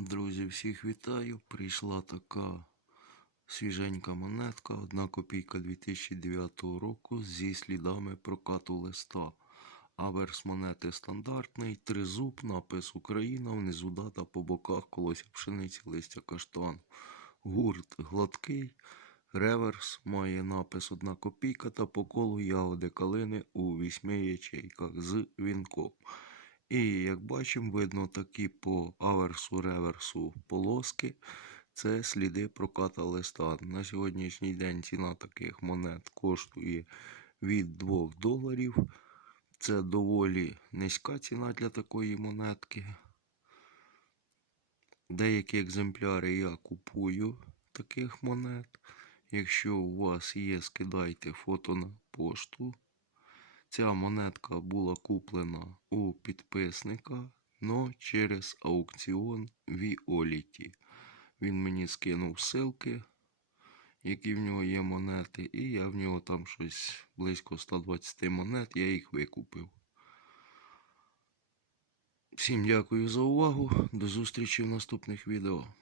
Друзі, всіх вітаю. Прийшла така свіженька монетка, одна копійка 2009 року зі слідами прокату листа. Аверс монети стандартний, тризуб, напис Україна, внизу дата по боках колося пшениці, листя каштану. Гурт гладкий, реверс має напис одна копійка та по колу ягоди калини у вісьми ячейках з вінком. І як бачимо, видно такі по аверсу реверсу полоски. Це сліди проката листа. На сьогоднішній день ціна таких монет коштує від 2 доларів. Це доволі низька ціна для такої монетки. Деякі екземпляри я купую таких монет. Якщо у вас є, скидайте фото на пошту. Ця монетка була куплена у підписника, но через аукціон Віоліті. Він мені скинув ссылки, які в нього є монети, і я в нього там щось близько 120 монет, я їх викупив. Всім дякую за увагу. До зустрічі в наступних відео.